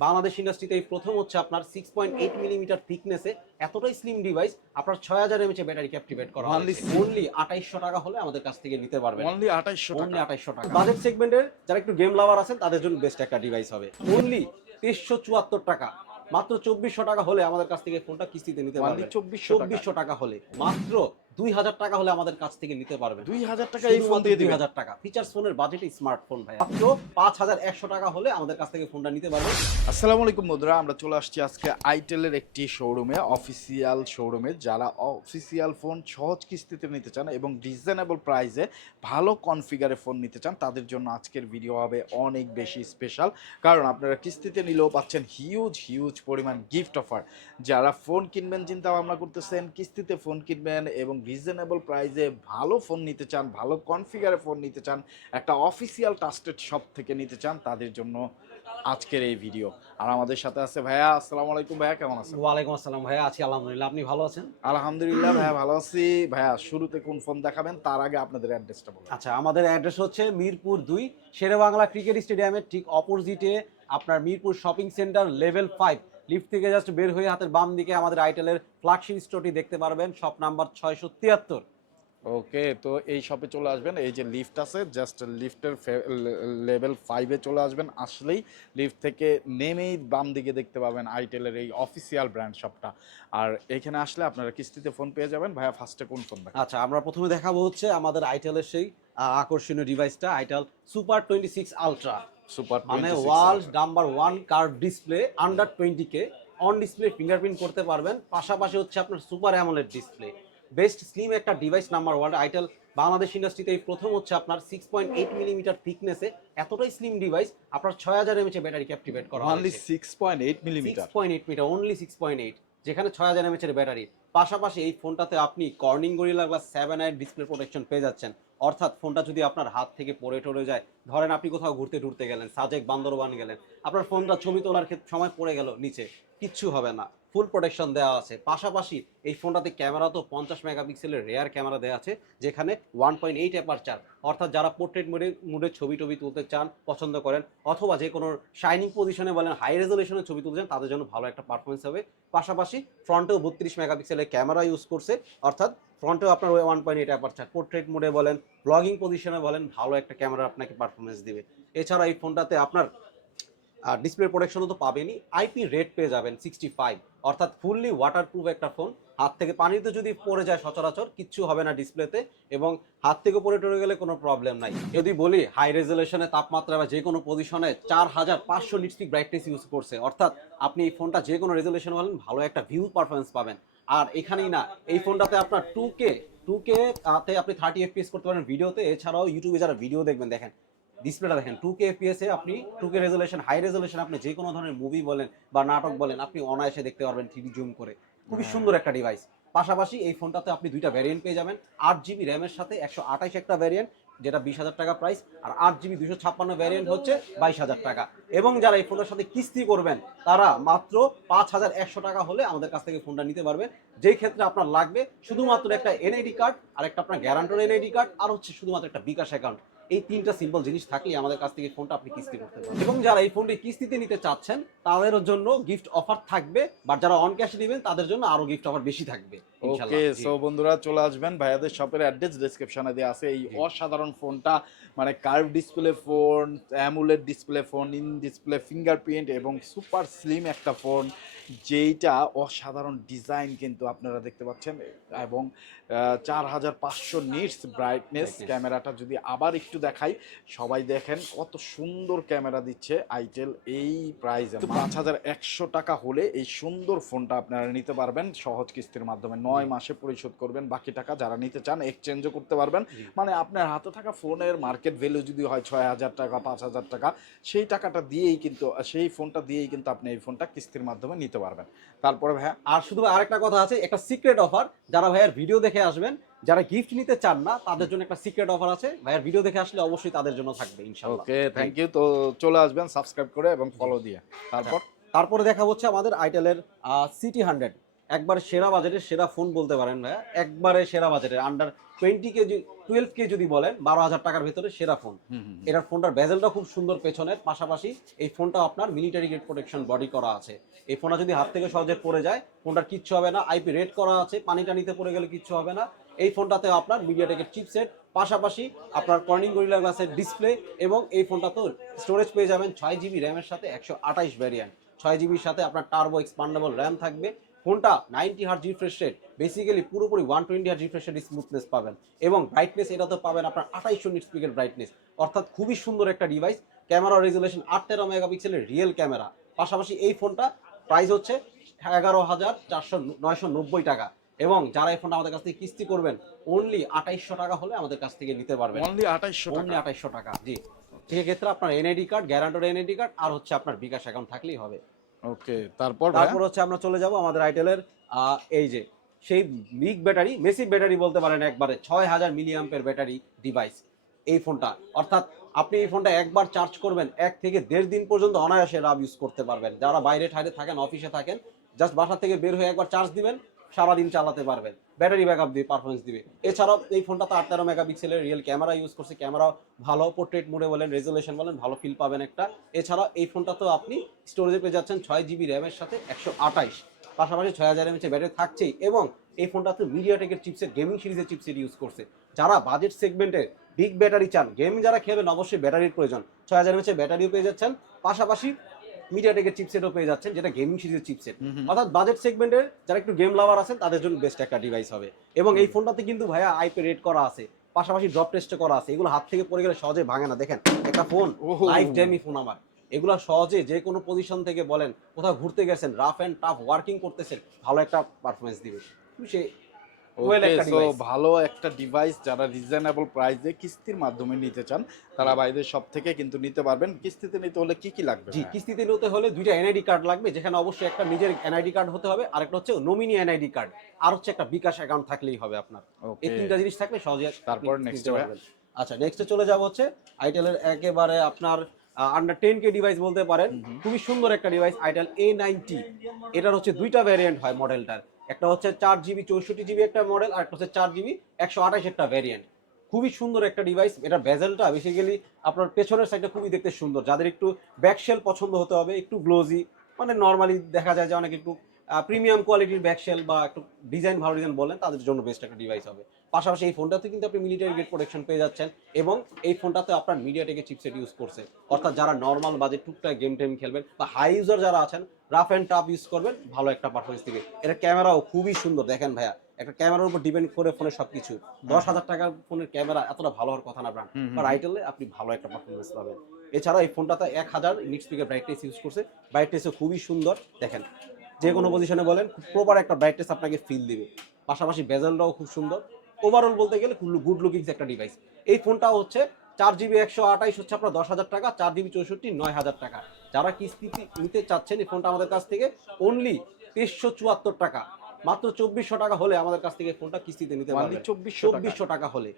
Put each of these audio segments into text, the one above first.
বাংলাদেশ ইন্ডাস্ট্রিতে এই প্রথম হচ্ছে আপনার সিক্স পয়েন্ট এইট মিলিমিটার থিকনেসে এতটাই স্লিম ডিভাইস আপনার ছয় হাজার এমএচ ব্যাটারি ক্যাপটিভেট করা অনলি আঠাইশশো টাকা হলে আমাদের কাছ থেকে নিতে পারবেন। অনলি আঠাইশশো অনলি আঠাইশশো টাকা। বাজেট সেগমেন্টের যারা একটু গেম লাভার আছেন তাদের জন্য বেস্ট একটা ডিভাইস হবে। অনলি তেইশশো চুয়াত্তর টাকা। মাত্র চব্বিশশো টাকা হলে আমাদের কাছ থেকে ফোনটা কিস্তিতে নিতে পারবেন। 2400 চব্বিশশো টাকা হলে। মাত্র দুই হাজার টাকা হলে আমাদের কাছ থেকে নিতে পারবেন। দুই হাজার টাকা এই ফোন দিয়ে দুই হাজার টাকা। ফিচার্স ফোনের বাজেটে স্মার্টফোন ভাই মাত্র পাঁচ হাজার একশো টাকা হলে আমাদের কাছ থেকে ফোনটা নিতে পারবেন। আসসালামু আলাইকুম বন্ধুরা আমরা চলে আসছি আজকে আইটেলের একটি শোরুমে অফিসিয়াল শোরুমে যারা অফিসিয়াল ফোন সহজ কিস্তিতে নিতে চান এবং রিজনেবল প্রাইসে ভালো কনফিগারে ফোন নিতে চান তাদের জন্য আজকের ভিডিও হবে অনেক বেশি স্পেশাল কারণ আপনারা কিস্তিতে নিলেও পাচ্ছেন হিউজ হিউজ পরিমাণ গিফট অফার যারা ফোন কিনবেন চিন্তা ভাবনা করতেছেন কিস্তিতে ফোন কিনবেন এবং রিজনেবল প্রাইসে ভালো ফোন নিতে চান ভালো কনফিগারে ফোন নিতে চান একটা অফিসিয়াল ট্রাস্টেড শপ থেকে নিতে চান তাদের জন্য আজকের এই ভিডিও আর আমাদের সাথে আছে ভাইয়া আসসালামু আলাইকুম ভাইয়া কেমন আছেন? ওয়ালাইকুম আসসালাম ভাইয়া আছি আলহামদুলিল্লাহ আপনি ভালো আছেন? আলহামদুলিল্লাহ ভাইয়া ভালো আছি। ভাইয়া শুরুতে কোন ফোন দেখাবেন? তার আগে আপনাদের অ্যাড্রেসটা বলুন। আচ্ছা আমাদের অ্যাড্রেস হচ্ছে মিরপুর দুই শেরে বাংলা ক্রিকেট স্টেডিয়ামের ঠিক অপোজিটে আপনার Mirpur shopping centre level five lift থেকে জাস্ট বের হয়ে হাতের বাম দিকে আমাদের আইটেলের ফ্ল্যাগশিপ স্টোরটি দেখতে পারবেন। শপ নাম্বার ছয়শো তিয়াত্তর। ওকে তো এই শপে চলে আসবেন। এই যে লিফট আছে জাস্ট লিফটের লেভেল ফাইভে চলে আসবেন। আসলেই লিফট থেকে নেমেই বাম দিকে দেখতে পাবেন আইটেলের এই অফিসিয়াল ব্র্যান্ড শপটা আর এখানে আসলে আপনারা কিস্তিতে ফোন পেয়ে যাবেন। ভাইয়া ফার্স্টে কোন ফোন আচ্ছা আমরা প্রথমে দেখাবো হচ্ছে আমাদের আইটেলের সেই আকর্ষণীয় ডিভাইসটা itel super twenty six ultra super মানে world number one curve display under twenty K on display fingerprint করতে পারবেন। পাশাপাশি হচ্ছে আপনার super AMOLED display best slim একটা device number world itel Bangladesh ইন্ডাস্ট্রিতে এই প্রথম হচ্ছে আপনার সিক্স পয়েন্ট এইট মিলিমিটার থিকনেসে এতটাই স্লিম ডিভাইস আপনার ছয় হাজার এমএচ ব্যাটারি ক্যাপটিভেট করা only six point eight millimetre point eight metre only six point eight যেখানে ছয় হাজার এমএচ এর ব্যাটারি পাশাপাশি এই ফোনটাতে আপনি Corning Gorilla Glass seven eight display protection পেয়ে যাচ্ছেন। অর্থাৎ ফোনটা যদি আপনার হাত থেকে পড়ে টরে যায়, ধরেন আপনি কোথাও ঘুরতে টুরতে গেলেন, সাজেক বান্দরবান গেলেন, আপনার ফোনটা ছবি তোলার ক্ষেত্রে সময় পড়ে গেল নিচে, কিচ্ছু হবে না। ফুল প্রোটেকশন দেওয়া আছে। পাশাপাশি এই ফোনটাতে ক্যামেরা তো পঞ্চাশ মেগাপিক্সেলের রেয়ার ক্যামেরা দেওয়া আছে, যেখানে ওয়ান পয়েন্ট এইট অ্যাপারচার অর্থাৎ যারা পোর্ট্রেট মোডে মুডে ছবি টবি তুলতে চান, পছন্দ করেন, অথবা যে কোনো শাইনিং পজিশনে বলেন হাই রেজলিউশনে ছবি তুলতে চান, তাদের জন্য ভালো একটা পারফরমেন্স হবে। পাশাপাশি ফ্রন্টেও বত্রিশ মেগাপিক্সেলের ক্যামেরা ইউজ করছে, অর্থাৎ ফ্রন্টেও আপনার one point eight aperture portrait মোডে বলেন ব্লগিং পজিশনে বলেন, ভালো একটা ক্যামেরা আপনাকে পারফরমেন্স দিবে। এছাড়া এই ফোনটাতে আপনার আর ডিসপ্লে প্রোটেকশনও তো পাবেনই। আইপি রেট পেয়ে যাবেন সিক্সটি ফাইভ অর্থাৎ ফুললি ওয়াটারপ্রুফ একটা ফোন হাত থেকে পানিতে যদি পড়ে যায় সচরাচর, কিচ্ছু হবে না ডিসপ্লেতে এবং হাত থেকে পড়ে টরে গেলে কোনো প্রবলেম নাই। যদি বলি হাই রেজলিউশনে তাপমাত্রা বা যে কোনো পজিশনে চার হাজার পাঁচশো নিটস্টিক ব্রাইটনেস ইউজ করছে। অর্থাৎ আপনি এই ফোনটা যে কোনো রেজলিউশন বলেন, ভালো একটা ভিউ পারফরমেন্স পাবেন। আর এখানেই না, এই ফোনটাতে আপনার টু কে টু কে তাতে আপনি থার্টি এফপিএস করতে পারেন ভিডিওতে এছাড়াও ইউটিউবে যারা ভিডিও দেখবেন, দেখেন ডিসপ্লেটা দেখেন টু কে এফপিএস এ আপনি two K resolution high resolution আপনি যে কোনো ধরনের মুভি বলেন বা নাটক বলেন আপনি অনায়াসে দেখতে পারবেন থ্রি জুম করে। খুবই হ্যাঁ। সুন্দর একটা ডিভাইস পাশাপাশি এই ফোনটাতে আপনি দুইটা ভ্যারিয়েন্ট পেয়ে যাবেন আট জিবি র্যামের সাথে একশো আঠাশ একটা ভ্যারিয়েন্ট যেটা বিশ হাজার টাকা প্রাইস আর আট জিবি দুশো ছাপ্পান্ন ভ্যারিয়েন্ট হচ্ছে বাইশ হাজার টাকা। এবং যারা এই ফোনের সাথে কিস্তি করবেন তারা মাত্র পাঁচ হাজার একশো টাকা হলে আমাদের কাছ থেকে ফোনটা নিতে পারবেন। যেই ক্ষেত্রে আপনার লাগবে শুধুমাত্র একটা এনআইডি কার্ড আর একটা আপনার গ্যারান্টার এনআইডি কার্ড আর হচ্ছে শুধুমাত্র একটা বিকাশ অ্যাকাউন্ট এই তিনটা সিম্পল জিনিস থাকলে আমাদের কাছ থেকে ফোনটা আপনি কিস্তি করতে পারেন এবং যারা এই ফোনটি কিস্তিতে নিতে চাচ্ছেন তাদের জন্য গিফট অফার থাকবে বা যারা অন ক্যাশে দিবেন তাদের জন্য আরও গিফট অফার বেশি থাকবে। ওকে সো বন্ধুরা চলে আসবেন ভাইয়াদের শপের অ্যাড্রেস ডেসক্রিপশনে দেওয়া আছে। এই অসাধারণ ফোনটা মানে curve display phone AMOLED display phone in display fingerprint এবং সুপার স্লিম একটা ফোন যেইটা অসাধারণ ডিজাইন কিন্তু আপনারা দেখতে পাচ্ছেন এবং চার হাজার পাঁচশো নিটস ব্রাইটনেস ক্যামেরাটা যদি আবার একটু দেখাই সবাই দেখেন কত সুন্দর ক্যামেরা দিচ্ছে আইটেল এই প্রাইসে পাঁচ হাজার একশো টাকা হলে এই সুন্দর ফোনটা আপনারা নিতে পারবেন সহজ কিস্তির মাধ্যমে। নয় মাসে পরিশোধ করবেন বাকি টাকা যারা নিতে চান এক্সচেঞ্জও করতে পারবেন। মানে আপনার হাতে থাকা ফোনের মার্কেট ভ্যালু যদি হয় ছয় হাজার টাকা পাঁচ হাজার টাকা সেই টাকাটা দিয়েই কিন্তু সেই ফোনটা দিয়েই কিন্তু আপনি এই ফোনটা কিস্তির মাধ্যমে নিতে পারবেন। তারপরে ভাইয়া আর শুধু আরেকটা কথা আছে একটা সিক্রেট অফার যারা ভাইয়ার ভিডিও দেখে আসবেন যারা গিফট নিতে চান না তাদের জন্য একটা সিক্রেট অফার আছে। ভাইয়ার ভিডিও দেখে আসলে অবশ্যই তাদের জন্য থাকবে ইনশাআল্লাহ। ওকে থ্যাংক ইউ তো চলে আসবেন সাবস্ক্রাইব করে এবং ফলো দিয়ে। তারপর? তারপরে দেখা হচ্ছে আমাদের আইটেলের সিটি হান্ড্রেড একবার সেরা বাজেটের সেরা ফোন বলতে পারেন ভাইয়া একবারে সেরা বাজেটের under twenty K twelve K যদি বলেন বারো হাজার টাকার ভিতরে সেরা ফোন। এটার ফোনটার বেজেলটা খুব সুন্দর পেছনের পাশাপাশি এই ফোনটা আপনার মিলিটারি গ্রেড প্রোটেকশন বডি করা আছে। এই ফোনটা যদি হাত থেকে সহজে পড়ে যায় ফোনটার কিচ্ছু হবে না আইপি রেড করা আছে পানি টানিতে পড়ে গেলে কিচ্ছু হবে না। এই ফোনটাতে আপনার মিডিয়া মিডিয়াটেকের চিপসেট পাশাপাশি আপনার কর্নিং গরিলা গ্লাসের ডিসপ্লে এবং এই ফোনটাতেও স্টোরেজ পেয়ে যাবেন ছয় জিবি র্যামের সাথে একশো আঠাইশ ভ্যারিয়েন্ট ছয় জিবির সাথে আপনার টার্বো এক্সপান্ডেবল র্যাম থাকবে ফোনটা ninety hertz refresh rate basically পুরোপুরি one twenty hertz refresh rate smoothness পাবেন। এবং ব্রাইটনেস এটাতে পাবেন আপনার আঠাইশশো নিট স্পিকের ব্রাইটনেস অর্থাৎ খুবই সুন্দর একটা ডিভাইস ক্যামেরা রেজুলেশন আট তেরো মেগাপিক্সেলের রিয়েল ক্যামেরা পাশাপাশি এই ফোনটা প্রাইস হচ্ছে এগারো হাজার চারশো নয়শো নব্বই টাকা। এবং যারা এই ফোনটা আমাদের কাছ থেকে কিস্তি করবেন অনলি আঠাইশশো টাকা হলে আমাদের কাছ থেকে নিতে পারবেন। অনলি আঠাইশশো অনলি টাকা। আঠাইশশো টাকা জি। সেক্ষেত্রে আপনার NID card guaranteed NID card আর হচ্ছে আপনার বিকাশ অ্যাকাউন্ট থাকলেই হবে। ওকে, তারপর তারপর হচ্ছে আমরা চলে যাব আমাদের আইটেলের এই যে, সেই বিগ ব্যাটারি মেসিভ ব্যাটারি বলতে পারেন একবারে, ছয় হাজার মিলিয়াম্পের ব্যাটারি ডিভাইস এই ফোনটা। অর্থাৎ আপনি এই ফোনটা একবার চার্জ করবেন, এক থেকে দেড় দিন পর্যন্ত অনায়াসে রাব ইউজ করতে পারবেন। যারা বাইরে ঠাইরে থাকেন অফিসে থাকেন জাস্ট বাসা থেকে বের হয়ে একবার চার্জ দিবেন সারাদিন চালাতে পারবেন। ব্যাটারি ব্যাকআপ দিয়ে পারফরমেন্স দিবে। এছাড়াও এই ফোনটা তো আট তেরো মেগাপিক্সেলের রিয়েল ক্যামেরা ইউজ করছে। ক্যামেরা ভালো পোর্ট্রেট মোডে বলেন রেজুলেশন বলেন, ভালো ফিল পাবেন একটা। এছাড়া এই ফোনটা তো আপনি স্টোরেজে পেয়ে যাচ্ছেন ছয় জিবি র্যামের সাথে একশো আঠাইশ পাশাপাশি ছয় হাজার এমএচের ব্যাটারি থাকছেই এবং এই ফোনটাতে মিডিয়াটেকের চিপসেট গেমিং সিরিজের চিপসেট ইউজ করছে। যারা বাজেট সেগমেন্টে বিগ ব্যাটারি চান গেম যারা খেলবেন, অবশ্যই ব্যাটারির প্রয়োজন। ছয় হাজার এমএচের ব্যাটারিও পেয়ে যাচ্ছেন। পাশাপাশি মিডিয়াটেকের চিপসেটও পেয়ে যাচ্ছেন যেটা গেমিং সিরিজের চিপসেট। অর্থাৎ বাজেট সেগমেন্টের যারা একটু গেম লাভার আছেন তাদের জন্য বেস্ট একটা ডিভাইস হবে। এবং এই ফোনটাতে কিন্তু ভাইয়া আইপি রেড করা আছে পাশাপাশি ড্রপ টেস্ট করা আছে। এগুলো হাত থেকে পড়ে গেলে সহজে ভাঙে না। দেখেন একটা ফোন লাইফ টাইমই ফোন আমার। এগুলো সহজে যে কোনো পজিশন থেকে বলেন কোথাও ঘুরতে গেছেন রাফ অ্যান্ড টাফ ওয়ার্কিং করতেছেন ভালো একটা পারফরমেন্স দিবে। সে ভালো একটা ডিভাইস যারা রিজনেবল প্রাইসে কিস্তির মাধ্যমে নিতে চান তারা বাইরের সব থেকে কিন্তু নিতে পারবেন। কিস্তিতে নিতে হলে কি কি লাগবে জি কিস্তিতে নিতে হলে দুইটা এনআইডি কার্ড লাগবে যেখানে অবশ্যই একটা নিজের এনআইডি কার্ড হতে হবে আর একটা হচ্ছে নমিনি এনআইডি কার্ড আর হচ্ছে একটা বিকাশ অ্যাকাউন্ট থাকলেই হবে আপনার। এই তিনটা জিনিস থাকলে সহজে তারপর পারবেন। আচ্ছা নেক্সটে চলে যাব হচ্ছে আইটেলের একেবারে আপনার আন্ডার টেন কে ডিভাইস বলতে পারেন। খুবই সুন্দর একটা ডিভাইস আইটেল এ নাইনটি এটার হচ্ছে দুইটা ভ্যারিয়েন্ট হয় মডেলটার একটা হচ্ছে চার জিবি চৌষট্টি জিবি একটা মডেল আর একটা হচ্ছে চার জিবি একশো আঠাশ একটা ভ্যারিয়েন্ট খুবই সুন্দর একটা ডিভাইস এটা ভেজেলটা বেসিক্যালি আপনার পেছনের সাইডটা খুবই দেখতে সুন্দর। যাদের একটু ব্যাকশেল পছন্দ হতে হবে, একটু গ্লোজি মানে নর্মালি দেখা যায় যে অনেক একটু প্রিমিয়াম কোয়ালিটির ব্যাকশেল বা একটু ডিজাইন ভালো ডিজাইন বলেন, তাদের জন্য বেস্ট একটা ডিভাইস হবে। পাশাপাশি এই ফোনটাতে কিন্তু আপনি মিলিটারি গ্রেড প্রোটেকশন পেয়ে যাচ্ছেন এবং এই ফোনটাতে আপনার মিডিয়াটেকের চিপসেট ইউজ করছে। অর্থাৎ যারা নর্মাল বাজে টুকটাক গেম টেম খেলবেন বা হাই ইউজার যারা আছেন রাফ অ্যান্ড টাফ ইউজ করবেন ভালো একটা পারফরমেন্স দিবে। এটা ক্যামেরাও খুবই সুন্দর দেখেন ভাইয়া। একটা ক্যামেরার উপর ডিপেন্ড করে ফোনের সবকিছু। দশ হাজার টাকার ফোনের ক্যামেরা এতটা ভালো হওয়ার কথা না ব্র্যান্ড বা আইটেলে আপনি ভালো একটা পারফরমেন্স পাবেন। এছাড়াও এই ফোনটাতে এক হাজার নিট স্পিকার ব্রাইটনেস ইউজ করছে। ব্রাইটনেসও খুবই সুন্দর দেখেন। যে কোনো পজিশনে বলেন প্রপার একটা ব্রাইটনেস আপনাকে ফিল দিবে। পাশাপাশি বেজেলটাও খুব সুন্দর। ওভারঅল বলতে গেলে গুড লুকিং একটা ডিভাইস এই ফোনটা হচ্ছে চার জিবি একশো আঠাইশ হচ্ছে আপনার দশ হাজার টাকা চার জিবি চৌষট্টি নয় হাজার টাকা। যারা কিস্তিতে নিতে চাচ্ছেন এই ফোনটা আমাদের কাছ থেকে অনলি তেইশশো চুয়াত্তর টাকা। মাত্র চব্বিশশো টাকা হলে আমাদের কাছ থেকে ফোনটা কিস্তিতে নিতে পারবেন। 2400 চব্বিশশো টাকা হলে.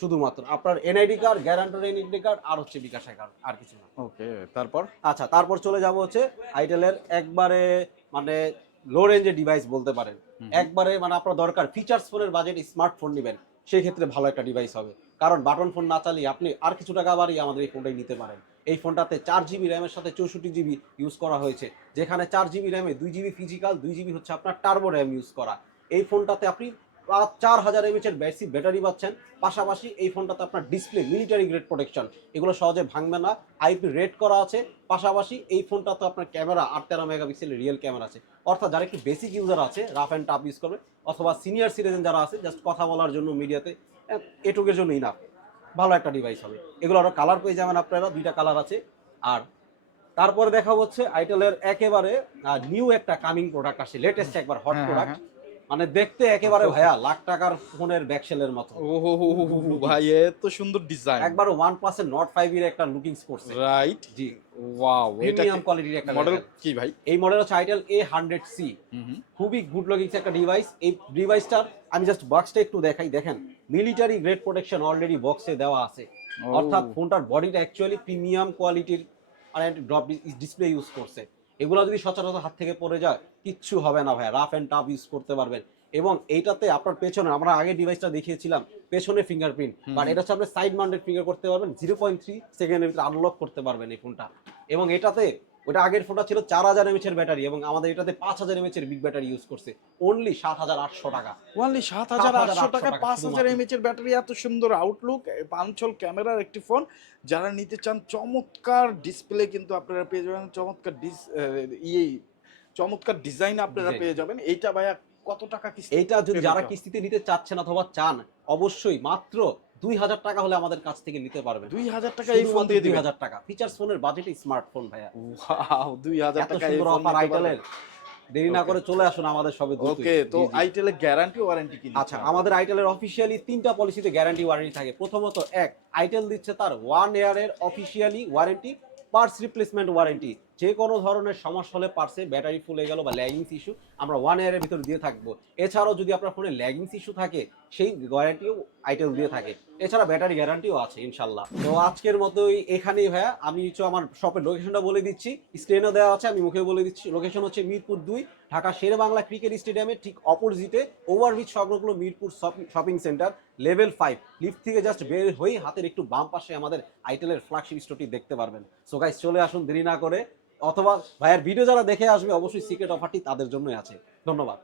শুধুমাত্র। আপনার NID card guarantor NID card আর হচ্ছে বিকাশ কার্ড আর কিছু না। ওকে তারপর? আচ্ছা তারপর চলে যাব হচ্ছে আইটেলের একবারে মানে লো রেঞ্জের ডিভাইস বলতে পারেন। একবারে মানে আপনার দরকার ফিচার্স ফোনের বাজেট স্মার্টফোন নেবেন সেই ক্ষেত্রে ভালো একটা ডিভাইস হবে। কারণ বাটন ফোন না চালিয়ে আপনি আর কিছু টাকা বাড়িয়ে আমাদের এই ফোনটাই নিতে পারেন। এই ফোনটাতে চার জিবি র্যামের সাথে চৌষট্টি জিবি ইউজ করা হয়েছে। যেখানে চার জিবি র্যামে দুই জিবি ফিজিক্যাল দুই জিবি হচ্ছে আপনার টার্বো র্যাম ইউজ করা। এই ফোনটাতে আপনি চার হাজার এমএচের ব্যাটারি ব্যাটারি পাচ্ছেন। পাশাপাশি এই ফোনটাতে আপনার ডিসপ্লে মিলিটারি গ্রেড প্রোটেকশন এগুলো সহজে ভাঙবে না। আইপি রেড করা আছে। পাশাপাশি এই ফোনটাতে আপনার ক্যামেরা আট তেরো মেগাপিক্সেলের রিয়েল ক্যামেরা আছে। অর্থাৎ যারা একটু বেসিক ইউজার আছে রাফ অ্যান্ড টাফ ইউজ করবে অথবা সিনিয়র সিটিজেন যারা আছে জাস্ট কথা বলার জন্য মিডিয়াতে এটুকের জন্যই না ভালো একটা ডিভাইস হবে। এগুলো আরও কালার পেয়ে যাবেন আপনারা দুইটা কালার আছে। আর তারপরে দেখা হচ্ছে আইটেলের একেবারে নিউ একটা কামিং প্রোডাক্ট আসছে লেটেস্ট একবার হট হ্যাঁ, প্রোডাক্ট হ্যাঁ, মানে দেখতে একেবারে ভাইয়া লাখ টাকার ফোনের ব্যাকসেলের মতো। ওহো ভাই এত সুন্দর ডিজাইন একবার ওয়ান প্লাসের নট ফাইভ এর একটা লুকিং করছে রাইট জি। ওয়াও প্রিমিয়াম কোয়ালিটির একটা মডেল। কি ভাই? এই মডেল হচ্ছে আইটেল এ হান্ড্রেড সি। খুবই গুড লুকিং একটা ডিভাইস এই ডিভাইসটার আমি জাস্ট বক্সটা একটু দেখাই। দেখেন মিলিটারি গ্রেড প্রোটেকশন অলরেডি বক্সে দেওয়া আছে। অর্থাৎ ফোনটার বডিটা অ্যাকচুয়ালি প্রিমিয়াম কোয়ালিটির ড্রপ ডিসপ্লে ইউজ করছে। এগুলো যদি সচরাচর হাত থেকে পড়ে যায় কিচ্ছু হবে না ভাই রাফ অ্যান্ড টাফ ইউজ করতে পারবেন। এবং এইটাতে আপনার পেছনে আমরা আগে ডিভাইসটা দেখিয়েছিলাম পেছনে ফিঙ্গারপ্রিন্ট প্রিন্ট বাট এটা হচ্ছে আপনি সাইড মাউন্টেড ফিঙ্গার করতে পারবেন জিরো পয়েন্ট থ্রি সেকেন্ডের ভিতরে আনলক করতে পারবেন এই ফোনটা এবং এটাতে ওটা আগের ফোনটা ছিল চার হাজার এমএচ এর ব্যাটারি এবং আমাদের এটাতে পাঁচ হাজার এমএচ এর বিগ ব্যাটারি ইউজ করছে। অনলি সাত হাজার আটশো টাকা। ওনলি সাত হাজার আটশো টাকা পাঁচ হাজার। এমএচ এর ব্যাটারি এত সুন্দর আউটলুক পাঞ্চল ক্যামেরার একটি ফোন যারা নিতে চান চমৎকার ডিসপ্লে কিন্তু আপনারা পেয়ে যাবেন। চমৎকার ডিস ইয়ে চমৎকার ডিজাইন আপনারা পেয়ে যাবেন। এইটা ভাইয়া কত টাকা কিস্তি এটা যদি যারা কিস্তিতে নিতে চাচ্ছেন অথবা চান অবশ্যই মাত্র দুই হাজার টাকা হলে আমাদের কাছ থেকে নিতে পারবেন। দুই হাজার টাকা এই ফোন দিয়ে দুই হাজার টাকা। ফিচার্স ফোনের বাজেটে স্মার্টফোন ভাইয়া। দুই হাজার টাকা এই ফোন আইটেলের দেরি না করে চলে আসুন আমাদের সবে ওকে তো আইটেলের গ্যারান্টি ওয়ারেন্টি কি আচ্ছা আমাদের আইটেলের অফিসিয়ালি তিনটা পলিসিতে গ্যারান্টি ওয়ারেন্টি থাকে। প্রথমত এক আইটেল দিচ্ছে তার ওয়ান ইয়ারের officially warranty parts replacement warranty যে কোনো ধরনের সমস্যা হলে পার্সে ব্যাটারি ফুলে গেল বা ল্যাগিংস ইস্যু, আমরা ওয়ান ইয়ারের ভিতরে দিয়ে থাকব। এছাড়াও যদি আপনার ফোনে ল্যাগিংস ইস্যু থাকে, সেই গ্যারান্টিও আইটেল দিয়ে থাকে। এছাড়া ব্যাটারি গ্যারান্টিও আছে, ইনশাল্লাহ। তো আজকের মতোই এখানেই ভাইয়া, আমি হচ্ছে আমার শপের লোকেশনটা বলে দিচ্ছি। স্ক্রিনে দেওয়া আছে, আমি মুখে বলে দিচ্ছি। লোকেশন হচ্ছে মিরপুর দুই, ঢাকা শেরে বাংলা ক্রিকেট স্টেডিয়ামের ঠিক অপোজিটে ওভারব্রিজ সংলগ্ন Mirpur shopping centre level five lift থেকে জাস্ট বের হয়েই হাতের একটু বাম পাশে আমাদের আইটেলের ফ্ল্যাগশিপ স্টোরটি দেখতে পারবেন। সো গাইস চলে আসুন, দেরি না করে। অথবা ভাইয়ের ভিডিও যারা দেখে আসবে অবশ্যই সিক্রেট অফারটি তাদের জন্যই আছে। ধন্যবাদ।